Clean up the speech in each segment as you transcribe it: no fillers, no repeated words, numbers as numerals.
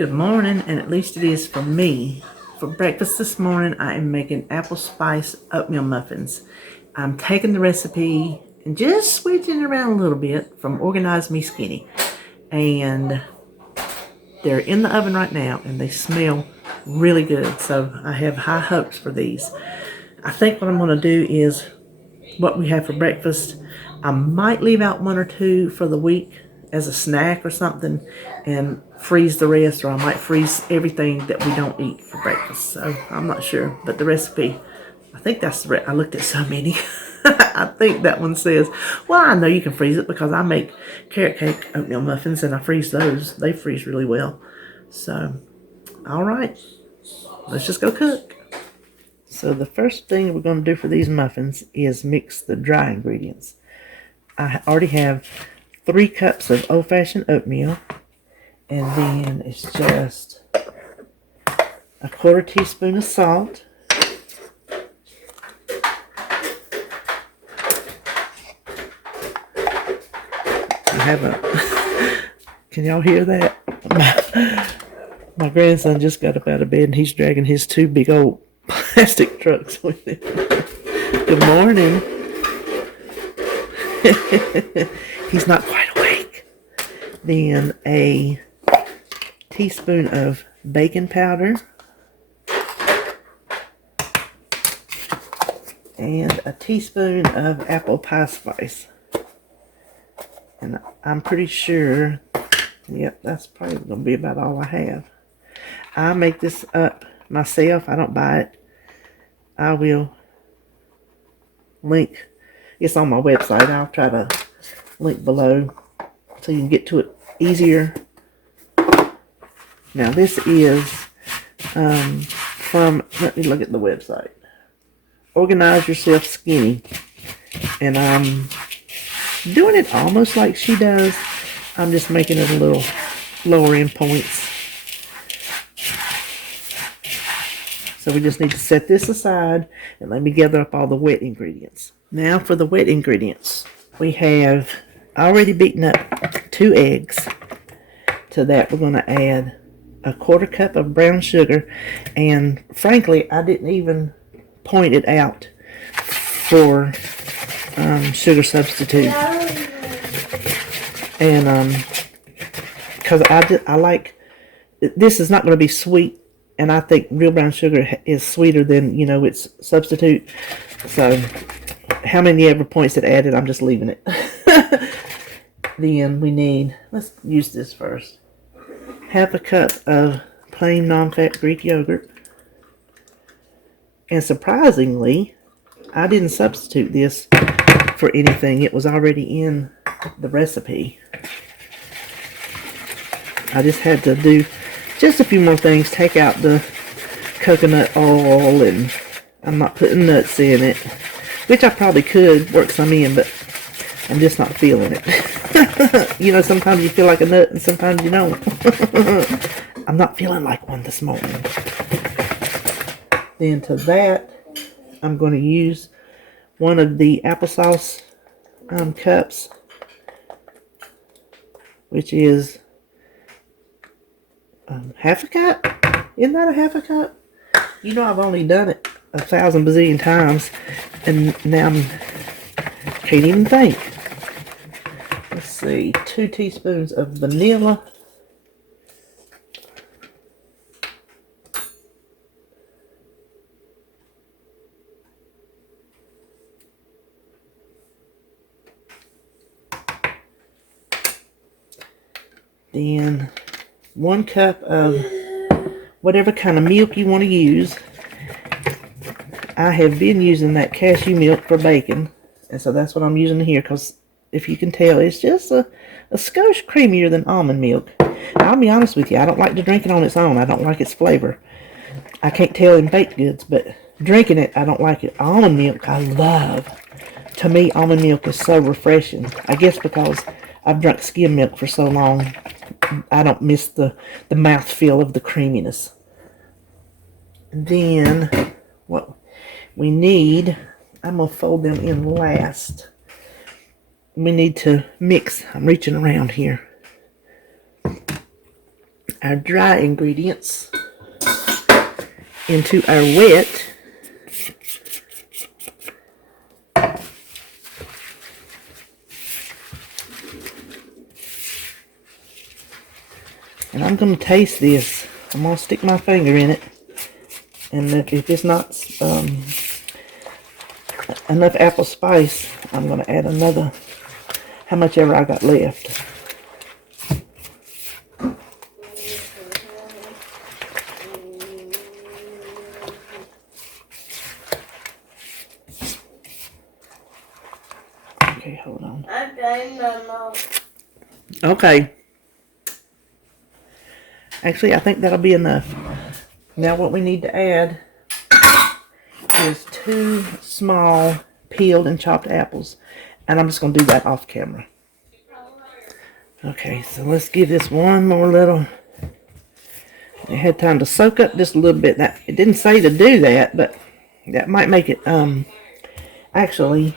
Good morning, and at least it is for me. For breakfast this morning, I am making apple spice oatmeal muffins. I'm taking the recipe and just switching it around a little bit from Organize Me Skinny. And they're in the oven right now, and they smell really good. So I have high hopes for these. I think what I'm going to do is what we have for breakfast. I might leave out one or two for the week as a snack or something and freeze the rest, or I might freeze everything that we don't eat for breakfast. So I'm not sure, but the recipe, I think that's the I looked at so many. I think that one says, well, I know you can freeze it because I make carrot cake oatmeal muffins and I freeze those. They freeze really well. So, all right, let's just go cook. So the first thing we're going to do for these muffins is mix the dry ingredients. I already have 3 cups of old-fashioned oatmeal, and then it's just a 1/4 teaspoon of salt, I have a, can y'all hear that? My grandson just got up out of bed and he's dragging his 2 big old plastic trucks with him. Good morning. He's not quite awake. Then a teaspoon of baking powder and a teaspoon of apple pie spice. And I'm pretty sure, yep, that's probably going to be about all I have. I make this up myself. I don't buy it. I will link. It's on my website. I'll try to link below so you can get to it easier. Now this is from, let me look at the website. Organize Yourself Skinny. And I'm doing it almost like she does. I'm just making it a little lower in points. So we just need to set this aside and let me gather up all the wet ingredients. Now for the wet ingredients. We have already beaten up 2 eggs. To that we're going to add a 1/4 cup of brown sugar. And frankly, I didn't even point it out for sugar substitute. And because I like, this is not going to be sweet. And I think real brown sugar is sweeter than, its substitute. So, how many ever points it added, I'm just leaving it. Then we need, let's use this first. 1/2 cup of plain non-fat Greek yogurt. And surprisingly, I didn't substitute this for anything. It was already in the recipe. I just had to do just a few more things. Take out the coconut oil, and I'm not putting nuts in it, which I probably could work some in, but I'm just not feeling it. Sometimes you feel like a nut and sometimes you don't. I'm not feeling like one this morning. Then to that, I'm going to use one of the applesauce cups, which is 1/2 cup? Isn't that a 1/2 cup? I've only done it 1,000 bazillion times, and now I can't even think. Let's see, 2 teaspoons of vanilla. Then 1 cup of whatever kind of milk you want to use. I have been using that cashew milk for bacon, and so that's what I'm using here, because if you can tell, it's just a skosh creamier than almond milk. I'll be honest with you, I don't like to drink it on its own. I don't like its flavor. I can't tell in baked goods, but drinking it, I don't like it. Almond milk, I love. To me, almond milk is so refreshing. I guess because I've drunk skim milk for so long, I don't miss the mouthfeel of the creaminess. Then, what we need, I'm going to fold them in last. We need to mix. I'm reaching around here. our dry ingredients into our wet. And I'm going to taste this. I'm going to stick my finger in it. And if it's not enough apple spice, I'm going to add another, how much ever I got left. Okay, hold on. Okay. Actually, I think that'll be enough. Now what we need to add is 2 small peeled and chopped apples. And I'm just going to do that off camera. Okay, so let's give this one more little. It had time to soak up just a little bit. That it didn't say to do that, but that might make it actually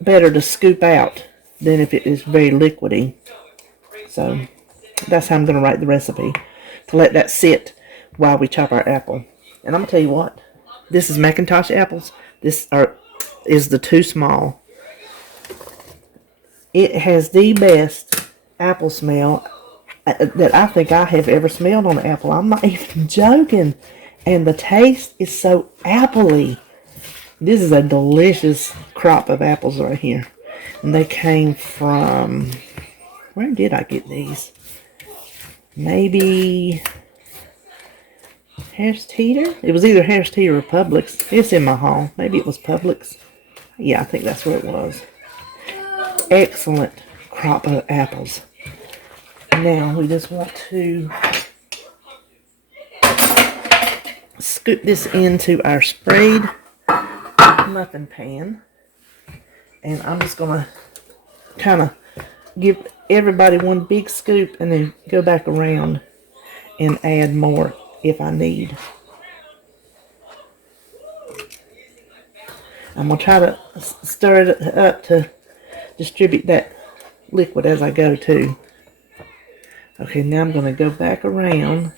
better to scoop out than if it is very liquidy. So that's how I'm going to write the recipe, to let that sit while we chop our apple. And I'm going to tell you what, this is Macintosh apples. This is the 2 small. It has the best apple smell that I think I have ever smelled on an apple. I'm not even joking. And the taste is so appley. This is a delicious crop of apples right here. And they came from, where did I get these? Maybe Harris Teeter? It was either Harris Teeter or Publix. It's in my haul. Maybe it was Publix. Yeah, I think that's where it was. Excellent crop of apples. Now we just want to scoop this into our sprayed muffin pan. And I'm just going to kind of give everybody one big scoop and then go back around and add more if I need. I'm going to try to stir it up to distribute that liquid as I go too. Okay, now I'm going to go back around,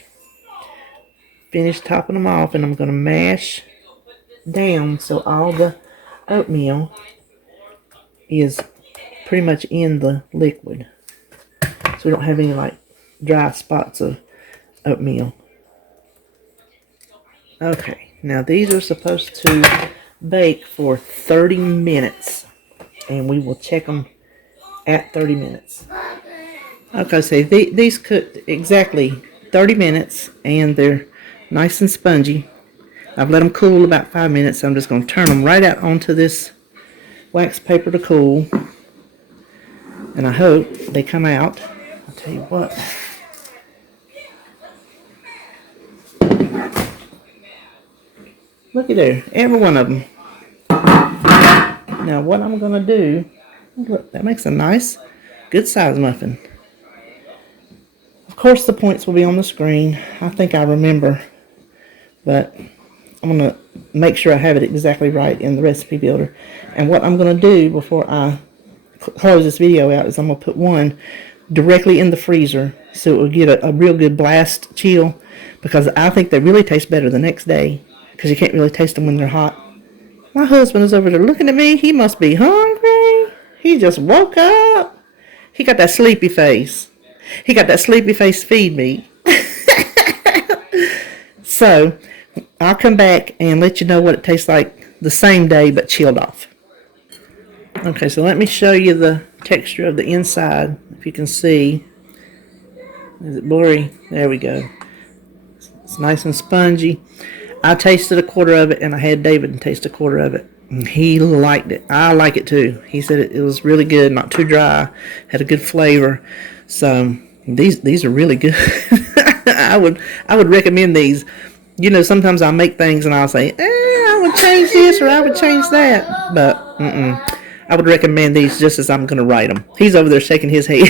finish topping them off, and I'm going to mash down so all the oatmeal is pretty much in the liquid. So we don't have any like dry spots of oatmeal. Okay, now these are supposed to bake for 30 minutes. And we will check them at 30 minutes. Okay, so these cooked exactly 30 minutes and they're nice and spongy. I've let them cool about 5 minutes. So I'm just going to turn them right out onto this wax paper to cool. And I hope they come out. I'll tell you what. Look at there, every one of them. Now what I'm going to do, look, that makes a nice, good size muffin. Of course the points will be on the screen. I think I remember, but I'm going to make sure I have it exactly right in the recipe builder. And what I'm going to do before I close this video out is I'm going to put one directly in the freezer so it will get a real good blast chill, because I think they really taste better the next day because you can't really taste them when they're hot. My husband is over there looking at me. He must be hungry. He just woke up. He got that sleepy face. He got that sleepy face feed me. So, I'll come back and let you know what it tastes like the same day but chilled off. Okay, so let me show you the texture of the inside. If you can see. Is it blurry? There we go. It's nice and spongy. I tasted a quarter of it, and I had David taste a quarter of it. And he liked it. I like it too. He said it was really good, not too dry, had a good flavor. So these are really good. I would recommend these. You know, sometimes I make things and I'll say, I would change this or I would change that. But I would recommend these just as I'm going to write them. He's over there shaking his head.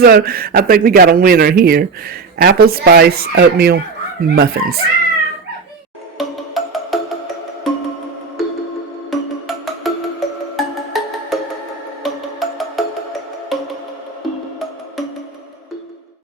So I think we got a winner here. Apple Spice Oatmeal Muffins.